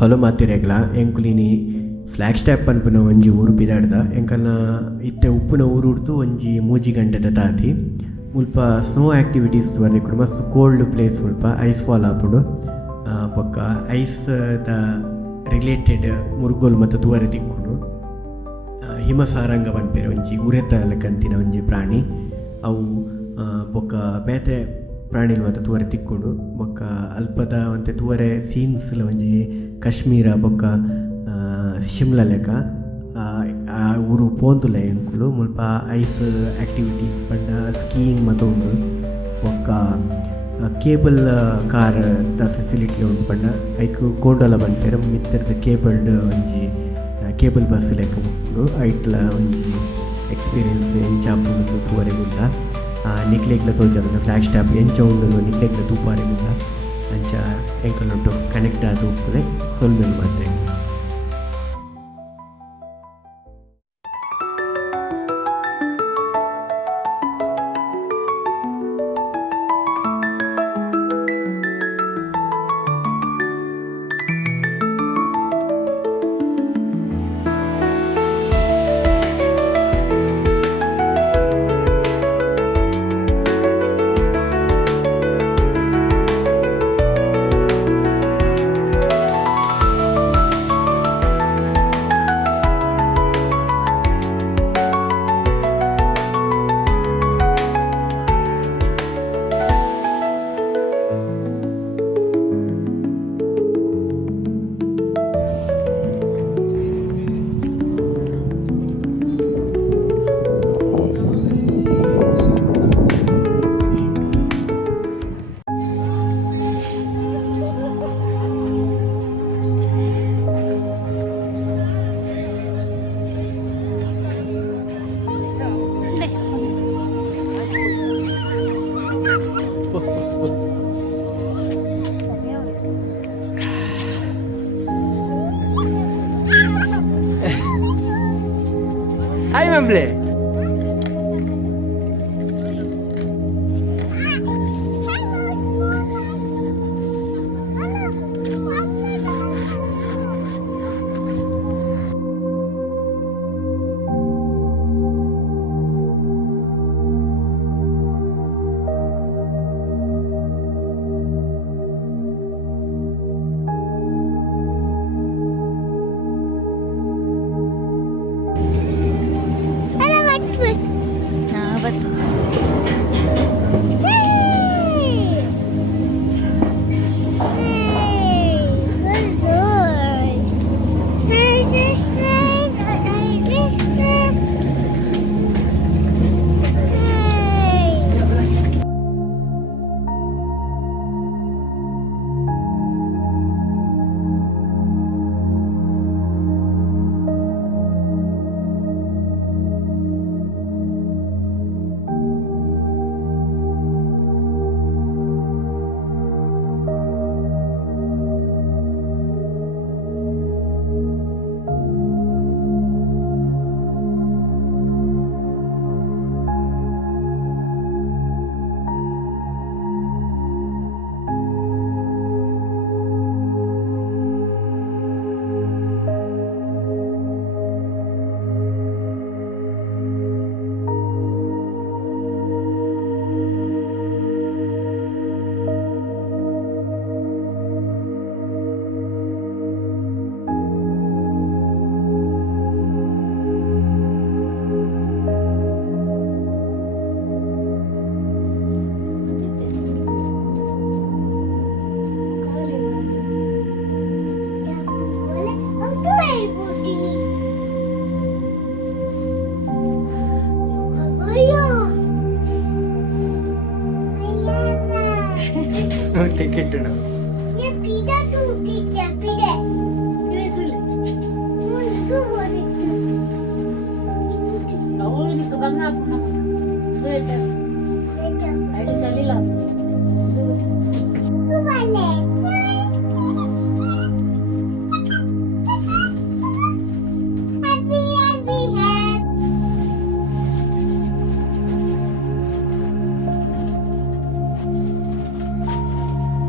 ಹೊಲ ಮಾತಿರೆಗ್ಲ ಎಂಕುಲಿನಿ ಫ್ಲಾಗ್ಸ್ಟಾಫ್ ಪನ್ಪುನ ಒಂಜಿ ಊರು ಪಿದಾಡ್ದ ಎಂಕಲ್ನ ಇತ್ತೆ ಉಪ್ಪುನ ಊರು ಉಡ್ದು ಒಂಜಿ ಮೂಜಿ ಗಂಟೆದ ತಾತಿ ಮುಲ್ಪ ಸ್ನೋ ಆ್ಯಕ್ಟಿವಿಟೀಸ್ ತೋರಿಕೊಂಡು ಮಸ್ತ್ ಕೋಲ್ಡ್ ಪ್ಲೇಸ್ ಮುಲ್ಪ ಐಸ್ ಫಾಲ್ ಆಪುಂಡು ಬೊಕ್ಕ ಐಸ್ ದ ರಿಲೇಟೆಡ್ ಮುರುಗೋಲ್ ಮತ್ತು ತೂವರೆ ತಿಕ್ಕೊಂಡು ಹಿಮಸಾರಂಗ ಪನ್ಪೆರೆ ಒಂಜಿ ಉರೆತ ಲೆಕ್ಕಂತಿನ ಒಂಜಿ ಪ್ರಾಣಿ ಅವು ಬೊಕ್ಕ ಬೇತೆ ಪ್ರಾಣಿಲು ಮತ್ತು ತೂವರೆ ತಿಕ್ಕೊಂಡು ಬೊಕ್ಕ ಅಲ್ಪದ ಒಂತೆ ತೂವರೆ ಸೀನ್ಸ್ಲ ಒಂಜಿ ಕಾಶ್ಮೀರ ಬೊಕ್ಕ ಶಿಮ್ಲಾ ಲೆಕ್ಕ ಆ ಊರು ಪೋಂದುಲ ಎಂಕುಲು ಮುಲ್ಪ ಐಸ್ ಆ್ಯಕ್ಟಿವಿಟೀಸ್ ಪಂಡ ಸ್ಕೀಯಿಂಗ್ ಮತ್ತು ಉಂಡು ಬೊಕ್ಕ ಕೇಬಲ್ ಕಾರ್ ದ ಫೆಸಿಲಿಟಿ ಉಂಡು ಪಂಡ ಐಕ್ ಗೋಂಡೋಲ ಬಂತೇರ ಮಿತ್ತರದ ಕೇಬಲ್ಡ್ ಒಂಜಿ ಕೇಬಲ್ ಬಸ್ ಲೆಕ್ಕ ಉಂಡು ಐಟ್ಲ ಒಂಜಿ ಎಕ್ಸ್ಪೀರಿಯನ್ಸ್ ಎಂಚಾಪುಂಡು ತೂವರೆಗುಂಡ ನಿಕ್ಲೆಗ್ಲ ತೋಜಾರ ಫ್ಲಾಗ್ಸ್ಟಾಫ್ ಎಂಚ ಉಂಡು ನಿಕ್ಲೆಗ್ಲ ತೂಪಾರೆಗುಂಡ ಅಂಚ ಎಂಕಲ್ನೊಟ್ಟು ಕನೆಕ್ಟ್ ಆದ ಉಪ್ಪುಲೆ ಸೊಲ್ಮೆಲ್ ಮಾತ್ರ. Hai memble. Ticket na. Ya pida tu pida pida. Itu boleh tu. Awal ini tukang apa nak? Ada. Ada cari lah. Boleh. Happy happy happy.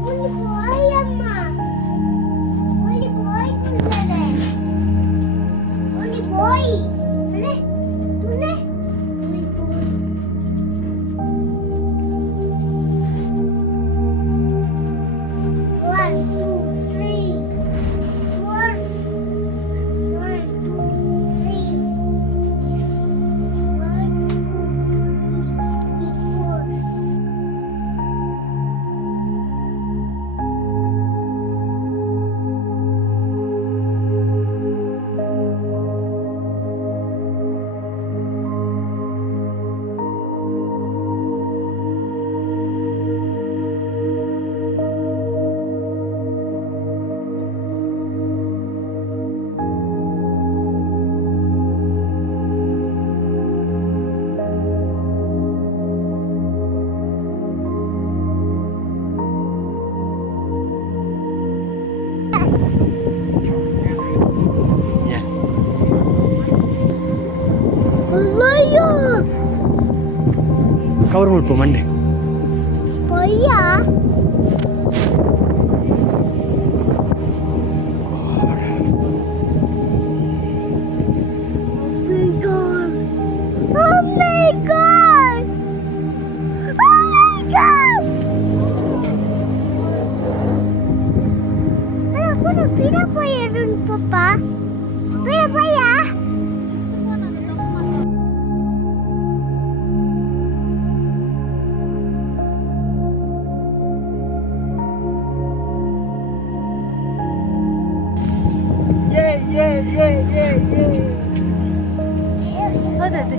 Boleh boy amma. Boleh boy. boy. Tule. Tule. One, two, three, four. One, two, three. One, two, three, four. Yeah. ಅಲ್ಲಯ್ಯೋ cover ಮುಲ್ಪ ಮಂಡೆ. ಪಯ್ಯ Oh my god! Oh my god! Ano, pira po yan, Papa? Pira po yan? ಹೌದತ್ತೆ.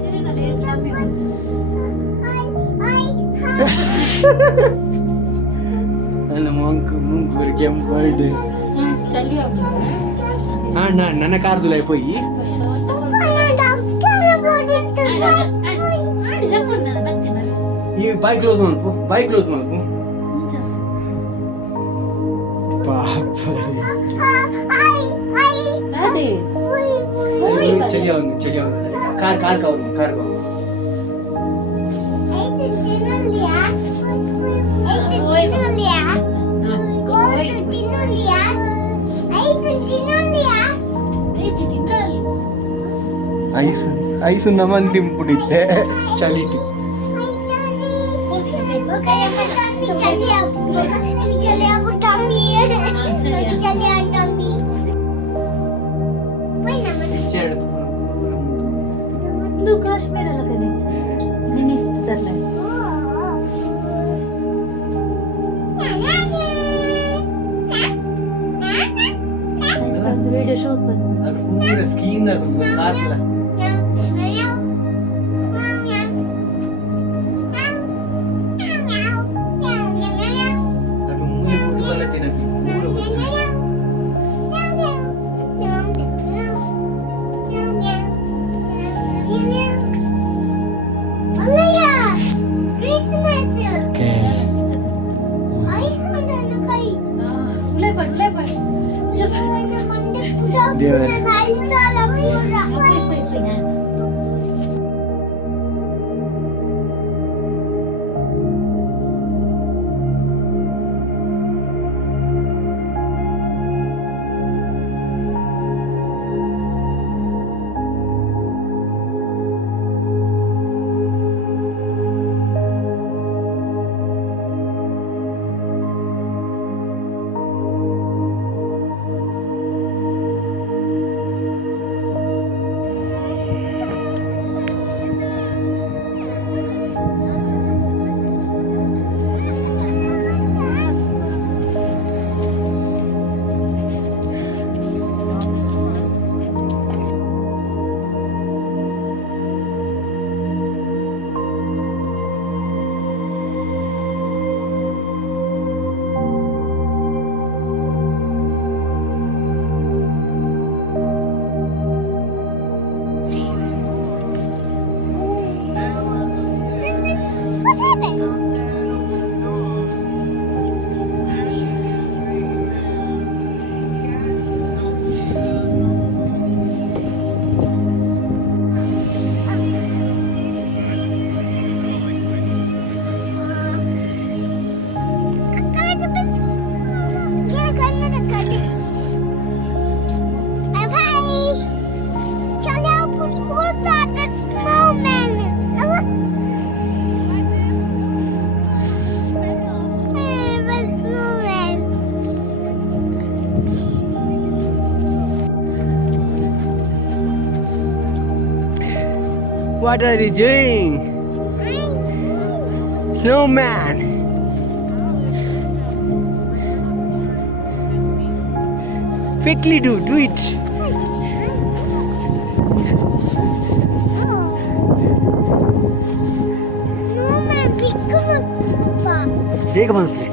ಸಿರಿನಲ್ಲಿ age ಕಮ್ಮಿ ಉಂಟು. ನನ್ನ ಮುಂಕು ಕೆಂಪು ಬರ್ಡ್. ಚಳಿ ಆಗ್ಬಿಟ್ಟು. ನನ್ನ ಕಾರ್ದುಲ ಪೋಯಿ ಆಡಿ ಜಂಪನ್ ನಾನು ಬರ್ತೀನಿ. ಈ ಬಾಯ್ ಕ್ಲೋಸ್ ಮಾಡ್ಪು, ಬಾಯ್ ಕ್ಲೋಸ್ ಮಾಡ್ಪು. ಪಾಪ ಅದೇ ಚಳಿ ಅವನು ಕಾರ್ ಕವರ್ ಐಸು ನಮ್ಮನ್ನು ತಿಂಪುಡಿದ್ದೆ ಚಳಿಟಿ. ಇದು ಕಾಶ್ಮೀರ ಅಲ್ಲ ಕಣೆ, ನಿನ್ನೆ ಸ್ವಿಟ್ಜರ್ಲೆಂಡ್. ವಿಡಿಯೋ ಶೂಟ್ ಬಂತು. ಅದು ಪೂರ ಸ್ಕೀನ್ ಆಗುದು ಕಾರ್ಲ. ಅದು ಮೂಲೆ ಕುಟ್ಟು ಬಲತ್ತಿನ ಪೂರ ಗೊತ್ತು. What are you doing? Snowman. Quickly do it. Snowman, pick up, Papa. ಬೇಗ ಬಂದು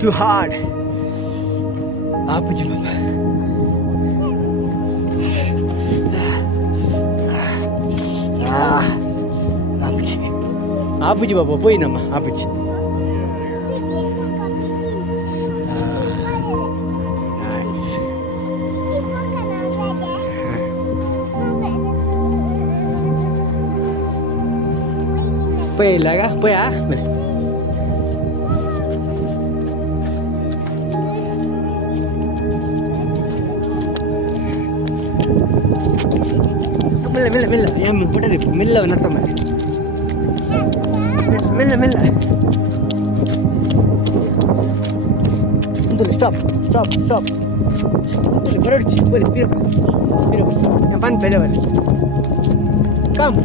Too hard. ಆಪುಜಿ ಬಾಬಾ ಆಪುಜಿ ಆಪುಜಿ ಬಾಬಾ పోయినమ్మా ఆపುజి పోయేలాగా పోయా మరి మెల్ల మెల్ల మెల్ల ఏం పుట్టది మెల్ల నడతాం మరి మెల్ల మెల్ల ముందు స్టాప్ స్టాప్ స్టాప్ ముందు బరడ్చి పోయి పీర పీర పని పెడవాలి కమ్